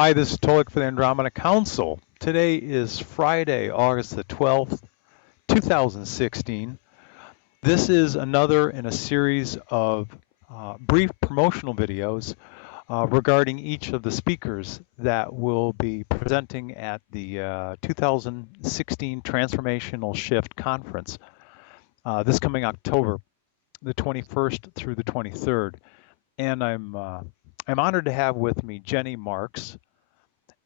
Hi, this is Tolik for the Andromeda Council. Today is Friday, August the 12th, 2016. This is another in a series of brief promotional videos regarding each of the speakers that will be presenting at the 2016 Transformational Shift Conference this coming October, the 21st through the 23rd. And I'm honored to have with me Jenny Marks,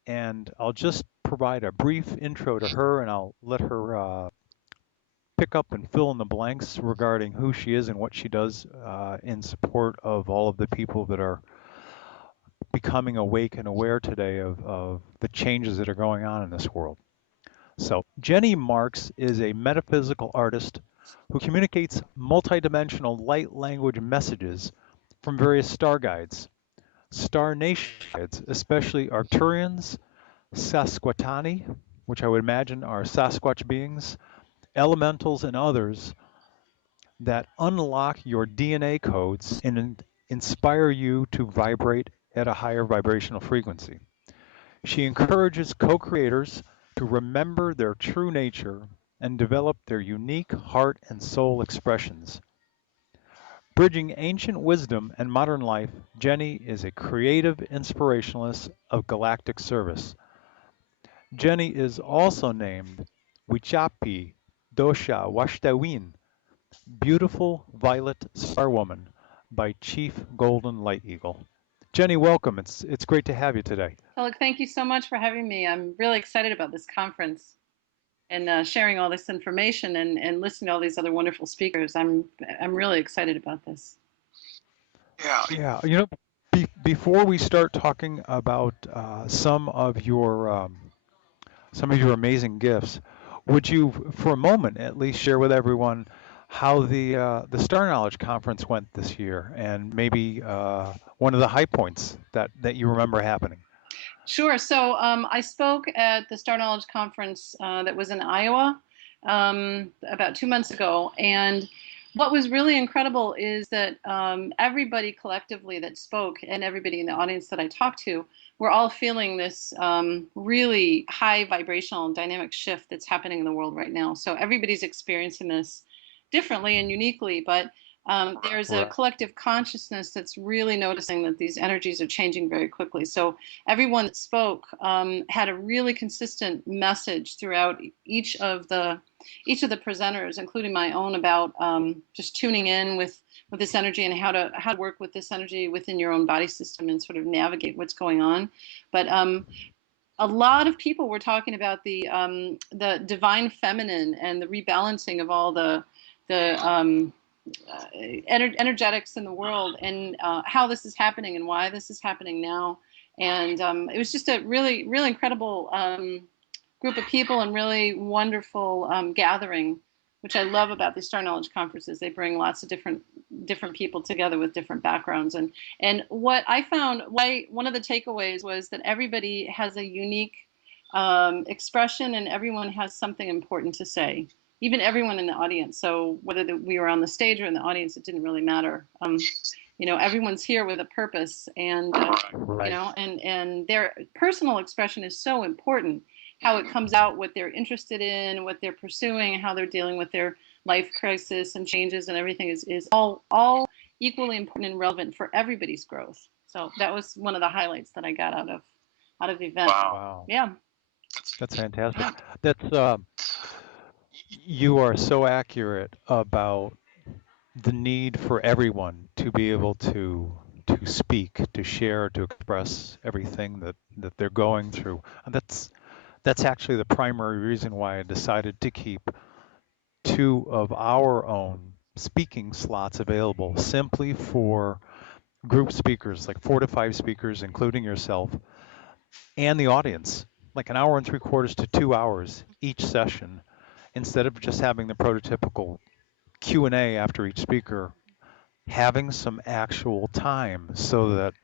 and I'll just provide a brief intro to her, and I'll let her pick up and fill in the blanks regarding who she is and what she does in support of all of the people that are becoming awake and aware today of the changes that are going on in this world. So Jenny Marks is a metaphysical artist who communicates multidimensional light language messages from various star guides, star nation guides, especially Arcturians, Sasquatani, which I would imagine are Sasquatch beings, elementals, and others that unlock your DNA codes and inspire you to vibrate at a higher vibrational frequency. She encourages co-creators to remember their true nature and develop their unique heart and soul expressions. Bridging ancient wisdom and modern life, Jenny is a creative inspirationalist of galactic service. Jenny is also named Wichapi Dosha Washtawin, Beautiful Violet Star Woman, by Chief Golden Light Eagle. Jenny, welcome. It's great to have you today. Look, thank you so much for having me. I'm really excited about this conference and sharing all this information and listening to all these other wonderful speakers. I'm really excited about this. Yeah, before we start talking about some of your amazing gifts, would you, for a moment, at least share with everyone how the Star Knowledge Conference went this year, and maybe one of the high points that you remember happening? Sure. So I spoke at the Star Knowledge Conference that was in Iowa about 2 months ago, and what was really incredible is that everybody collectively that spoke and everybody in the audience that I talked to were all feeling this really high vibrational and dynamic shift that's happening in the world right now. So everybody's experiencing this differently and uniquely, but there's a collective consciousness that's really noticing that these energies are changing very quickly. So everyone that spoke had a really consistent message throughout each of the presenters, including my own, about just tuning in with this energy and how to work with this energy within your own body system and sort of navigate what's going on. But a lot of people were talking about the divine feminine and the rebalancing of all the energetics in the world, and how this is happening and why this is happening now. And it was just a really, really incredible group of people and really wonderful gathering, which I love about these Star Knowledge conferences. They bring lots of different people together with different backgrounds. And what I found, one of the takeaways was that everybody has a unique expression, and everyone has something important to say, even everyone in the audience. So whether we were on the stage or in the audience, it didn't really matter. Everyone's here with a purpose, and and their personal expression is so important. How it comes out, what they're interested in, what they're pursuing, how they're dealing with their life crisis and changes and everything is all equally important and relevant for everybody's growth. So that was one of the highlights that I got out of the event. Wow. Yeah. That's fantastic. That's you are so accurate about the need for everyone to be able to speak, to share, to express everything that they're going through. And that's actually the primary reason why I decided to keep 2 of our own speaking slots available, simply for group speakers, like 4 to 5 speakers, including yourself, and the audience, like an hour and 3/4 to 2 hours each session, instead of just having the prototypical Q&A after each speaker, having some actual time so that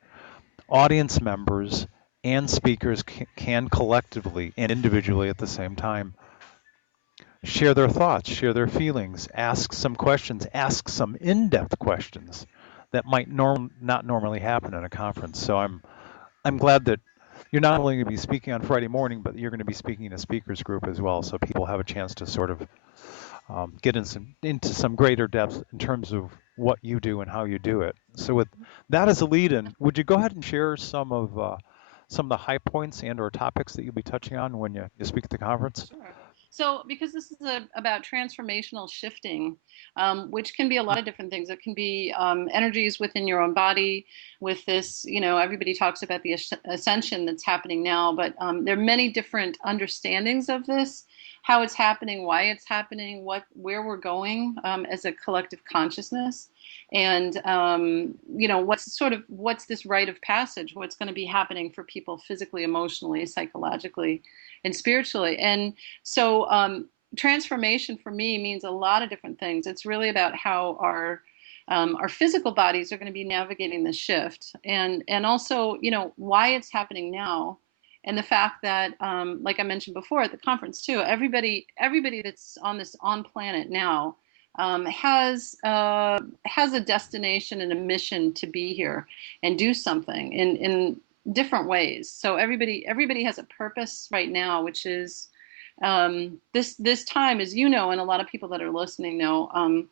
audience members and speakers can collectively and individually at the same time share their thoughts, share their feelings, ask some questions, ask some in-depth questions that might not normally happen in a conference. So I'm glad that you're not only going to be speaking on Friday morning, but you're going to be speaking in a speakers group as well, so people have a chance to sort of get into some greater depth in terms of what you do and how you do it. So with that as a lead-in, would you go ahead and share some of the high points and/or topics that you'll be touching on when you speak at the conference? Sure. So, because this is about transformational shifting, which can be a lot of different things. It can be energies within your own body. With this, everybody talks about the ascension that's happening now, but there are many different understandings of this, how it's happening, why it's happening, where we're going as a collective consciousness, and what's this rite of passage? What's going to be happening for people physically, emotionally, psychologically, and spiritually? And so transformation for me means a lot of different things. It's really about how our physical bodies are going to be navigating the shift, and also why it's happening now, and the fact that like I mentioned before at the conference too, everybody that's on planet now has a destination and a mission to be here and do something in different ways. So everybody has a purpose right now, which is this time, as you know, and a lot of people that are listening know,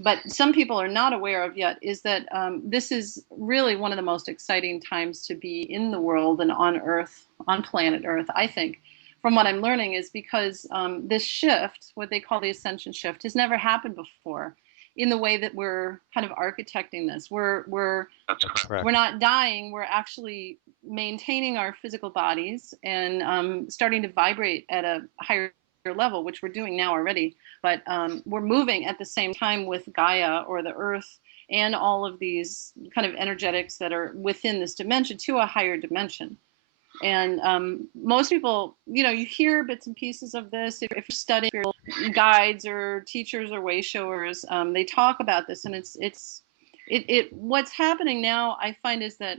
but some people are not aware of yet, is that this is really one of the most exciting times to be in the world and on Earth, on planet Earth, I think. From what I'm learning, is because this shift, what they call the ascension shift, has never happened before in the way that we're kind of architecting this. That's correct. We're not dying. We're actually maintaining our physical bodies and starting to vibrate at a higher level, which we're doing now already. But we're moving at the same time with Gaia, or the Earth, and all of these kind of energetics that are within this dimension to a higher dimension. And most people, you hear bits and pieces of this. If you're studying guides or teachers or way showers, they talk about this, and what's happening now, I find, is that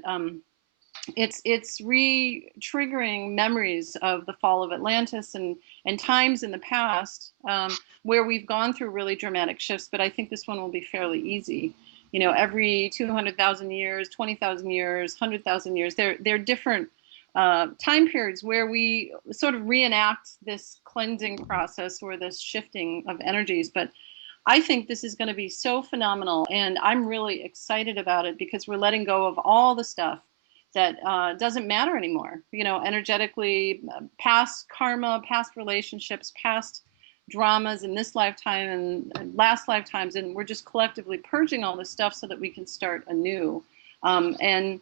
it's re-triggering memories of the fall of Atlantis and times in the past where we've gone through really dramatic shifts. But I think this one will be fairly easy. Every 200,000 years, 20,000 years, 100,000 years, they're different time periods where we sort of reenact this cleansing process or this shifting of energies. But I think this is going to be so phenomenal, and I'm really excited about it because we're letting go of all the stuff that doesn't matter anymore. Energetically, past karma, past relationships, past dramas in this lifetime and last lifetimes, and we're just collectively purging all this stuff so that we can start anew. And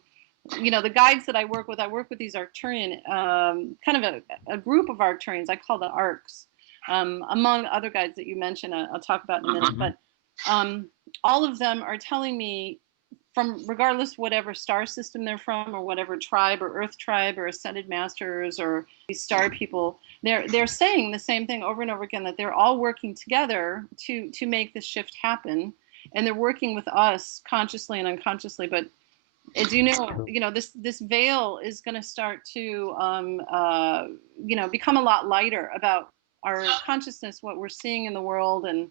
the guides that I work with these Arcturian, kind of a group of Arcturians. I call the Arcs, among other guides that you mentioned. I'll talk about in a minute. But all of them are telling me, from regardless of whatever star system they're from, or whatever tribe or Earth tribe or ascended masters or these star people, they're saying the same thing over and over again, that they're all working together to make this shift happen, and they're working with us consciously and unconsciously. But as this veil is going to start to become a lot lighter about our consciousness, what we're seeing in the world, and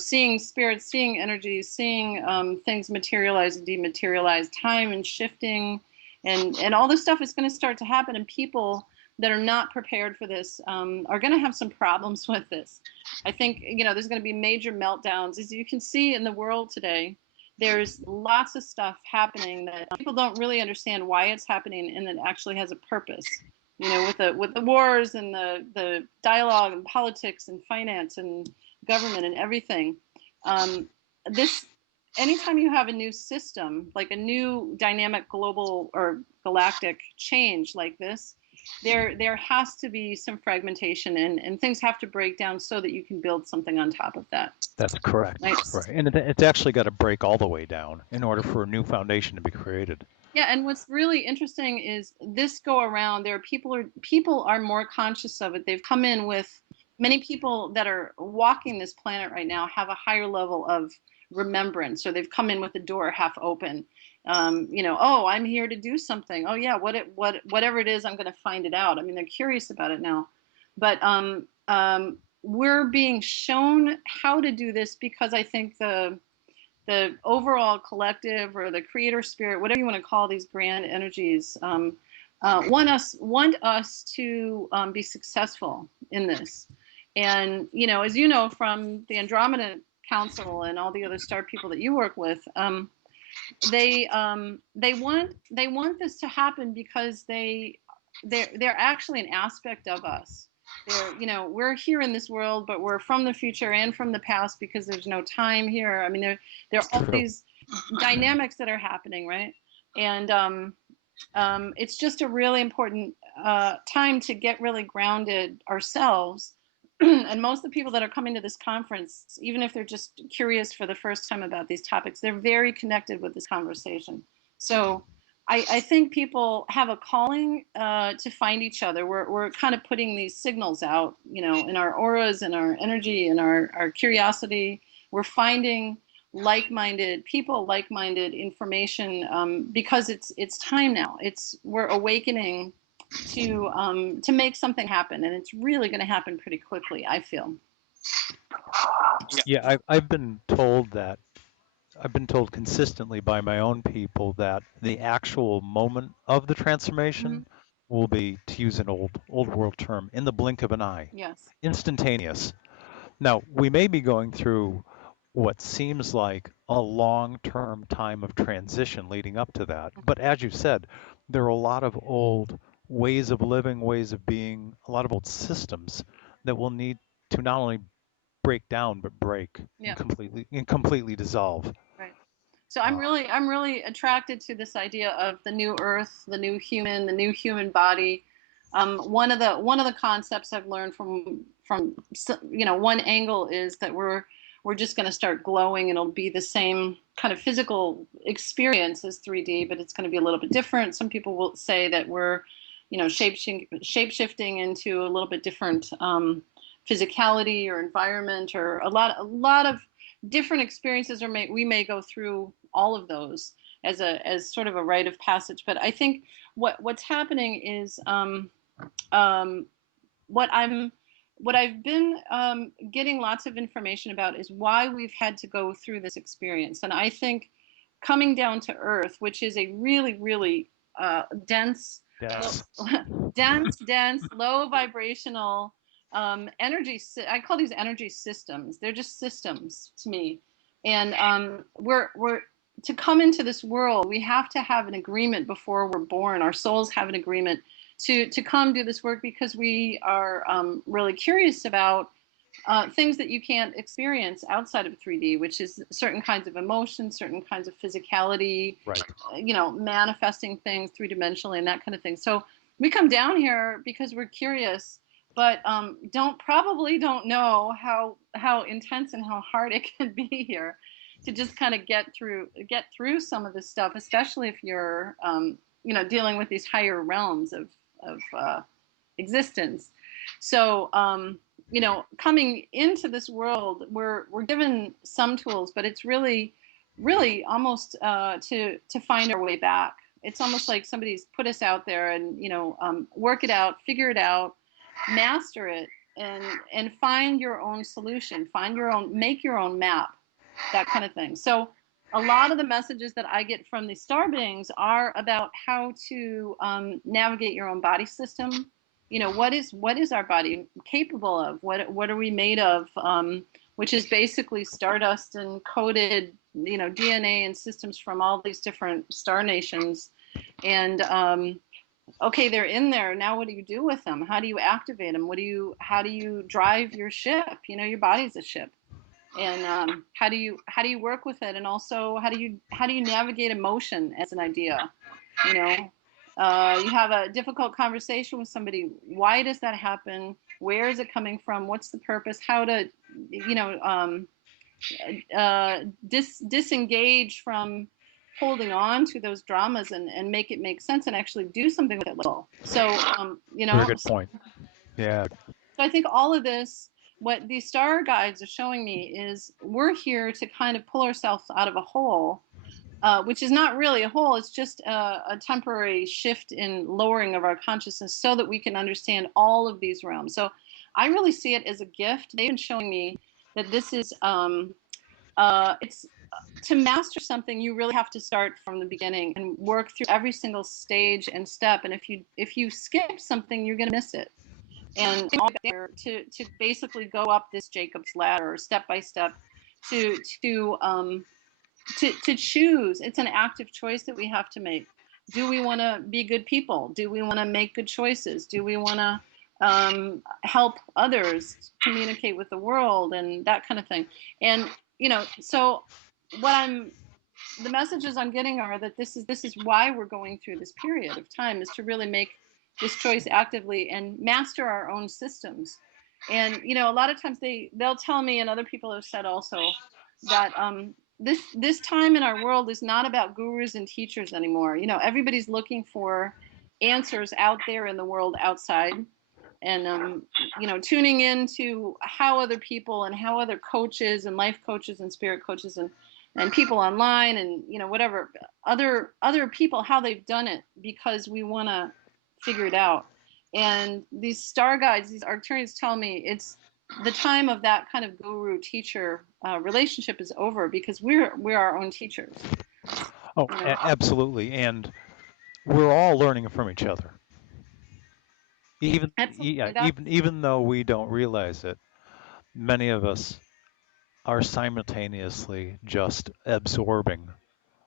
seeing spirits, seeing energies, seeing things materialize and dematerialize, time and shifting, and all this stuff is going to start to happen. And people that are not prepared for this are going to have some problems with this. I think there's going to be major meltdowns, as you can see in the world today. There's lots of stuff happening that people don't really understand why it's happening, and it actually has a purpose. With the wars and the dialogue and politics and finance and government and everything. Anytime you have a new system, like a new dynamic global or galactic change like this, there has to be some fragmentation, and things have to break down so that you can build something on top of that. That's correct. Nice. Right. And it's actually got to break all the way down in order for a new foundation to be created. Yeah, and what's really interesting is this go around, people are more conscious of it. They've come in with, many people that are walking this planet right now have a higher level of remembrance, or they've come in with the door half open. Oh, I'm here to do something. Oh yeah, whatever it is, I'm going to find it out. I mean, they're curious about it now. But we're being shown how to do this because I think the overall collective, or the creator spirit, whatever you want to call these grand energies, want us to be successful in this. And as you know from the Andromeda Council and all the other star people that you work with, they want this to happen because they're actually an aspect of us. We're here in this world, but we're from the future and from the past because there's no time here. I mean, there are all these dynamics that are happening, right? And it's just a really important time to get really grounded ourselves. And most of the people that are coming to this conference, even if they're just curious for the first time about these topics, they're very connected with this conversation. So I think people have a calling to find each other. We're kind of putting these signals out, in our auras and our energy and our curiosity. We're finding like-minded people, like-minded information, because it's time now. We're awakening to make something happen, and it's really going to happen pretty quickly, I feel. Yeah, I've been told consistently by my own people that the actual moment of the Hmm. transformation will be, to use an old world term, in the blink of an eye, Yes. instantaneous. Now, we may be going through what seems like a long-term time of transition leading up to that. But as you said, there are a lot of old ways of living, ways of being, a lot of old systems that will need to not only break down but break Yeah. and completely dissolve. Right. So I'm Uh, really attracted to this idea of the new Earth, the new human body. One of the concepts I've learned from one angle is that we're just going to start glowing. It'll be the same kind of physical experience as 3D, but it's going to be a little bit different. Some people will say that we're, shape shifting into a little bit different physicality or environment, or a lot of different experiences, or we may go through all of those as sort of a rite of passage. But I think what's happening is um, what I'm what I've been getting lots of information about is why we've had to go through this experience. And I think coming down to earth, which is a really dense, yes. dense, low vibrational energy. I call these energy systems. They're just systems to me. And we're to come into this world, we have to have an agreement before we're born. Our souls have an agreement to come do this work because we are really curious about things that you can't experience outside of 3D, which is certain kinds of emotions, certain kinds of physicality, Right. manifesting things three-dimensionally and that kind of thing. So we come down here because we're curious, but don't know how intense and how hard it can be here to just kind of get through some of this stuff, especially if you're dealing with these higher realms of existence. So coming into this world, we're given some tools, but it's really almost to find our way back. It's almost like somebody's put us out there and work it out, figure it out, master it, and find your own solution, make your own map, that kind of thing. So a lot of the messages that I get from the star beings are about how to navigate your own body system. What is our body capable of? What are we made of? Which is basically stardust and coded, DNA and systems from all these different star nations. And okay, they're in there. Now what do you do with them? How do you activate them? How do you drive your ship? Your body's a ship. And how do you work with it? And also how do you navigate emotion as an idea? You know, you have a difficult conversation with somebody. Why does that happen? Where is it coming from? What's the purpose? How to, you know, disengage from holding on to those dramas and make it make sense and actually do something with it little. So, Very good point. Yeah. so I think all of this, what these star guides are showing me is we're here to kind of pull ourselves out of a hole, which is not really a hole. It's just a temporary shift in lowering of our consciousness so that we can understand all of these realms. So I really see it as a gift. They've been showing me that this is it's to master something, you really have to start from the beginning and work through every single stage and step. And if you skip something, you're going to miss it. And there to basically go up this Jacob's ladder, step by step, to to um, to choose. It's an active choice that we have to make. Do we want to be good people? Do we want to make good choices? Do we want to help others communicate with the world and that kind of thing? And so what I'm the messages I'm getting are that this is why we're going through this period of time, is to really make this choice actively and master our own systems. And a lot of times they'll tell me, and other people have said also, that this time in our world is not about gurus and teachers anymore. Everybody's looking for answers out there in the world outside, and tuning into how other people and how other coaches and life coaches and spirit coaches and people online and whatever other people, how they've done it, because we want to figure it out. And these star guides, these Arcturians, tell me it's the time of that kind of guru teacher relationship is over, because we're our own teachers. Oh, absolutely. And we're all learning from each other. Even though we don't realize it, many of us are simultaneously just absorbing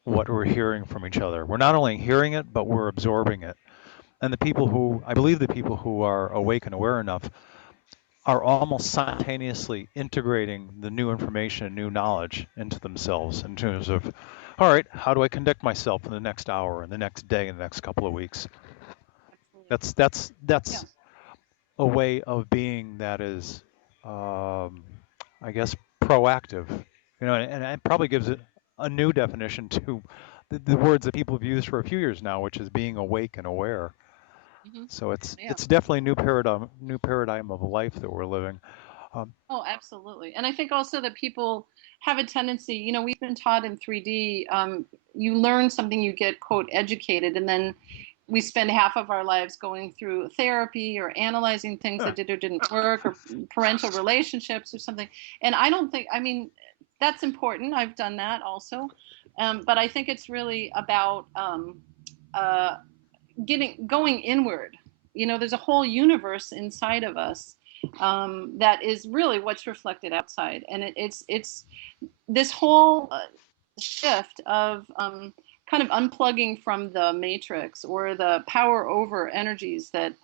what we're hearing from each other. We're not only hearing it, but we're absorbing it. And I believe the people who are awake and aware enough are almost simultaneously integrating the new information and new knowledge into themselves in terms of, all right, how do I conduct myself in the next hour, in the next day, in the next couple of weeks? That's Yeah. a way of being that is, I guess, proactive. And it probably gives it a new definition to the words that people have used for a few years now, which is being awake and aware. So it's definitely a new paradigm of life that we're living. Oh, absolutely. And I think also that people have a tendency, we've been taught in 3D, you learn something, you get, quote, educated, and then we spend half of our lives going through therapy or analyzing things that did or didn't work, or parental relationships or something. And I don't think, that's important. I've done that also. But I think it's really about going inward. There's a whole universe inside of us that is really what's reflected outside, and it's this whole shift of kind of unplugging from the matrix or the power over energies that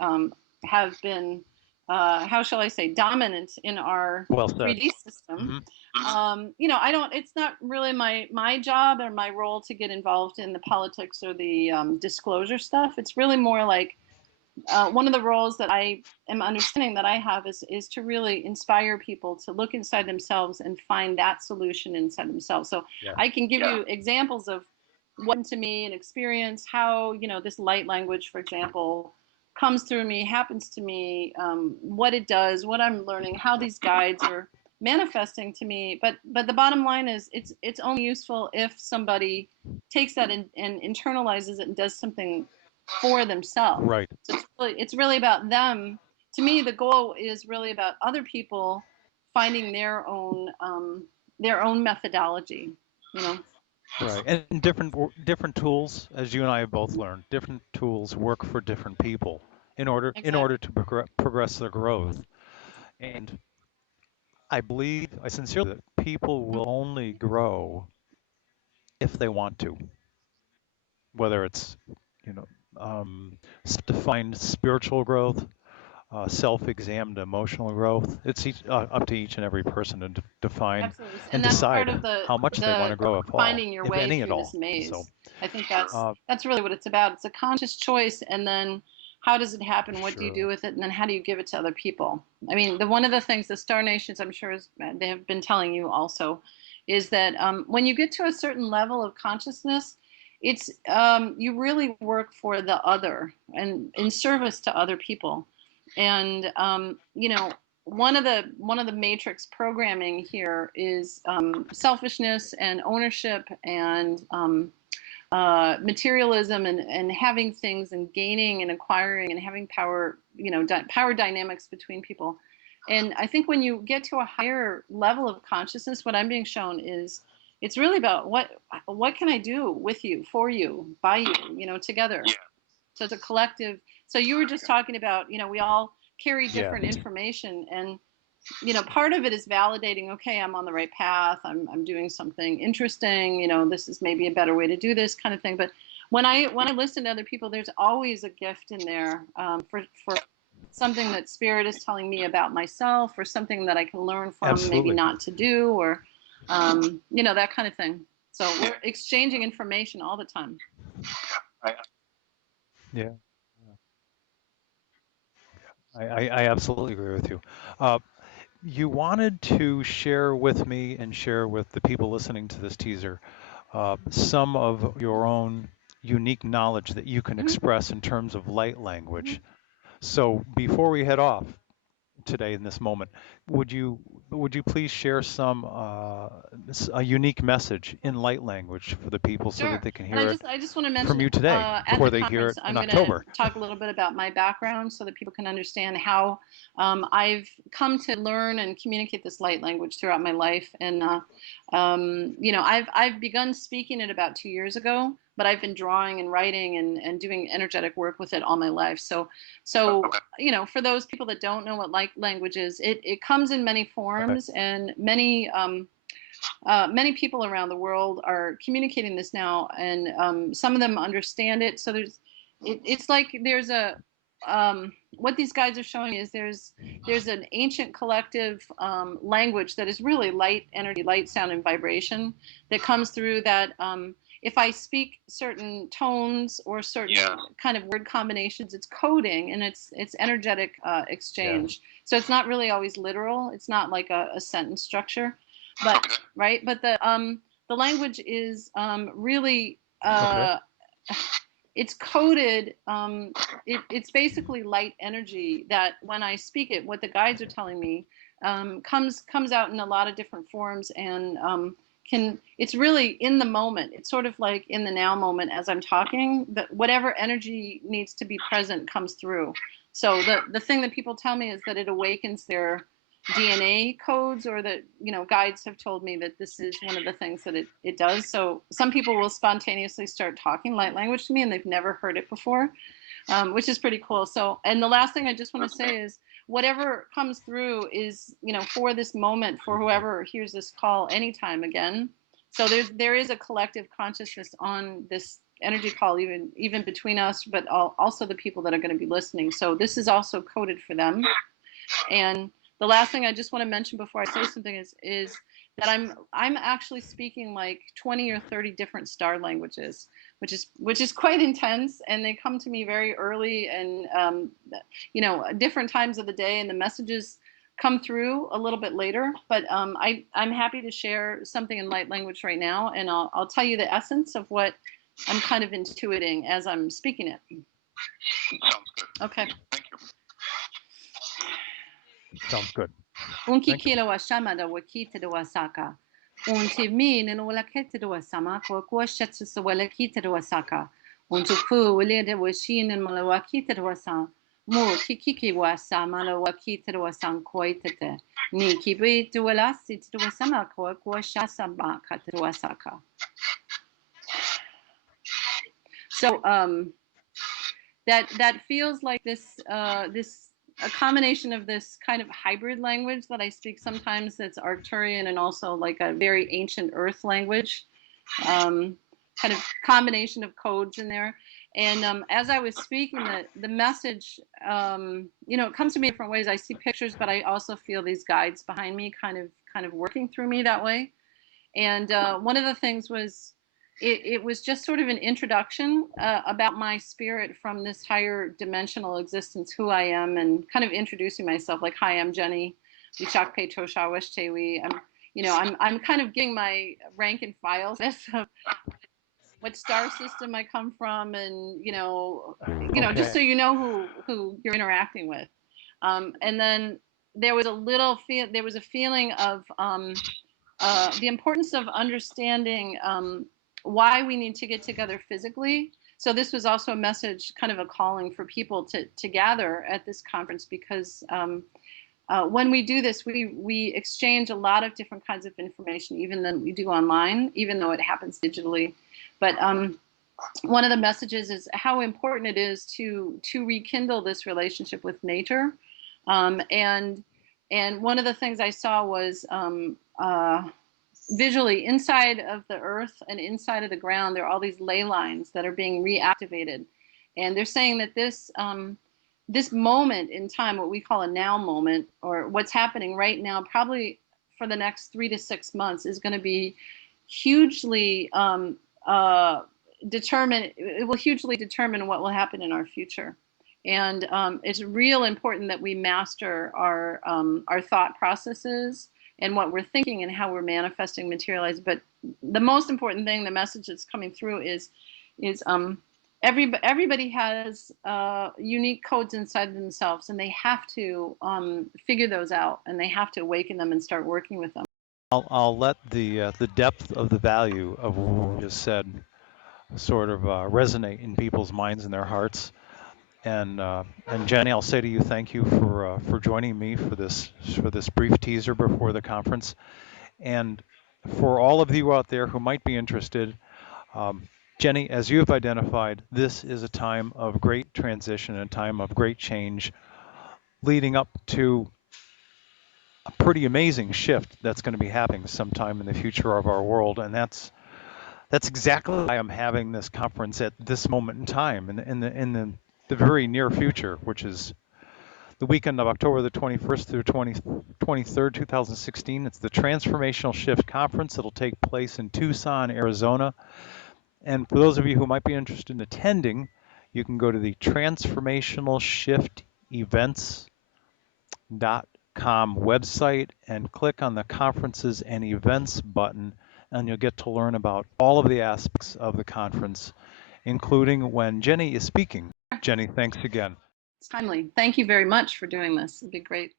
have been how shall I say, dominant in our 3D system. I don't, it's not really my job or my role to get involved in the politics or the disclosure stuff. It's really more like one of the roles that I am understanding that I have is to really inspire people to look inside themselves and find that solution inside themselves. So I can give you examples of what to me, an experience, how this light language, for example, comes through me, happens to me, what it does, what I'm learning, how these guides are manifesting to me. But the bottom line is it's only useful if somebody takes that and internalizes it and does something for themselves. Right. So it's really about them. To me, the goal is really about other people finding their own methodology. Right, and different tools, as you and I have both learned, different tools work for different people in order to progress their growth. And I sincerely believe that people will only grow if they want to, whether it's you know defined spiritual growth, self-examined emotional growth. It's up to each and every person to define and decide how much they want to grow, finding your way any through at all. this maze. So, I think that's really what it's about. It's a conscious choice, and then how does it happen? What do you do with it? And then how do you give it to other people? I mean, one of the things the Star Nations, I'm sure, they have been telling you also, is that when you get to a certain level of consciousness, it's you really work for the other and in service to other people. And one of the matrix programming here is selfishness and ownership and materialism and having things and gaining and acquiring and having power, power dynamics between people. And I think when you get to a higher level of consciousness, what I'm being shown is it's really about what can I do with you, for you, by you, together. Yeah. So it's a collective. So you were just talking about, we all carry Yeah. different information, and part of it is validating, okay, I'm on the right path, I'm doing something interesting, this is maybe a better way to do this kind of thing. But when I listen to other people, there's always a gift in there, for something that spirit is telling me about myself, or something that I can learn from, maybe Absolutely. not to do, or that kind of thing. So we're exchanging information all the time. I, Yeah. I absolutely agree with you. Uh, you wanted to share with me and share with the people listening to this teaser some of your own unique knowledge that you can Mhm, express in terms of light mhm. language. So before we head off today in this moment, would you please share a unique message in light language for the people so that Sure. they can And I hear it just I just want to from mention, you today at before the they hear conference, it in I'm going to October? talk a little bit about my background so that people can understand how I've come to learn and communicate this light language throughout my life. And I've begun speaking it about 2 years ago, but I've been drawing and writing and doing energetic work with it all my life. So okay. for those people that don't know what light language is, it comes in many Okay. forms, and many people around the world are communicating this now, and some of them understand it. So it's like there's a what these guys are showing is there's an ancient collective language that is really light energy, light sound, and vibration that comes through. That if I speak certain tones or certain Yeah. kind of word combinations, it's coding, and it's energetic Yeah. exchange. So it's not really always literal. It's not like a sentence structure, but Okay. right. But the language is really Okay. it's coded. It's basically light energy that when I speak it, what the guides are telling me comes out in a lot of different forms, and can it's really in the moment. It's sort of like in the now moment as I'm talking. That whatever energy needs to be present comes through. So the thing that people tell me is that it awakens their DNA codes, or that guides have told me that this is one of the things that it does. So some people will spontaneously start talking light language to me, and they've never heard it before, which is pretty cool. So, and the last thing I just want to say is whatever comes through is for this moment, for whoever hears this call anytime again. So there is a collective consciousness on this energy call, even between us, but also the people that are going to be listening. So this is also coded for them. And the last thing I just want to mention before I say something is that I'm actually speaking like 20 or 30 different star languages, which is quite intense, and they come to me very early, and different times of the day, and the messages come through a little bit later. But I'm happy to share something in light language right now, and I'll tell you the essence of what I'm kind of intuiting as I'm speaking it. Sounds good. Okay. Thank you. Sounds good. Unki Thank you. kila wa shama da wakita da wasaka. Unti min and wala kete da wasama kwa shetsu sa wala kita da wasaka. Untu ku wale da washin and mala wakita da wasa. Mo kikiki wasa mala wakita da wasan koitete. Ni kibi da wala sit da wasama kwa shasa ba kata da wasaka. So that feels like this a combination of this kind of hybrid language that I speak sometimes, that's Arcturian, and also like a very ancient Earth language, kind of combination of codes in there. And as I was speaking, the message, it comes to me in different ways. I see pictures, but I also feel these guides behind me, kind of working through me that way. And one of the things was it was just sort of an introduction about my spirit from this higher dimensional existence, who I am, and kind of introducing myself, like, hi, I'm Jenny. Wichakpe Tosha Weshtewi. I'm kind of getting my rank and file of what star system I come from, and just so Okay. you know who you're interacting with. And then there was a feeling of the importance of understanding why we need to get together physically. So this was also a message, kind of a calling for people to gather at this conference, because when we do this, we exchange a lot of different kinds of information, even than we do online, even though it happens digitally. But one of the messages is how important it is to rekindle this relationship with nature. And one of the things I saw was visually inside of the earth and inside of the ground, there are all these ley lines that are being reactivated. And they're saying that this moment in time, what we call a now moment, or what's happening right now, probably for the next 3 to 6 months, is going to be hugely it will hugely determine what will happen in our future. And it's real important that we master our thought processes and what we're thinking and how we're manifesting materialize. But the most important thing, the message that's coming through is everybody has unique codes inside themselves, and they have to figure those out, and they have to awaken them and start working with them. I'll let the depth of the value of what we just said sort of resonate in people's minds and their hearts. And Jenny, I'll say to you, thank you for joining me for this brief teaser before the conference. And for all of you out there who might be interested, Jenny, as you have identified, this is a time of great transition, a time of great change, leading up to a pretty amazing shift that's going to be happening sometime in the future of our world. And that's exactly why I'm having this conference at this moment in time, in the very near future, which is the weekend of October the 21st through 23rd, 2016. It's the Transformational Shift Conference. It'll take place in Tucson, Arizona. And for those of you who might be interested in attending, you can go to the transformationalshiftevents.com website and click on the Conferences and Events button, and you'll get to learn about all of the aspects of the conference, including when Jenny is speaking. Jenny, thanks again. It's timely. Thank you very much for doing this. It'd be great.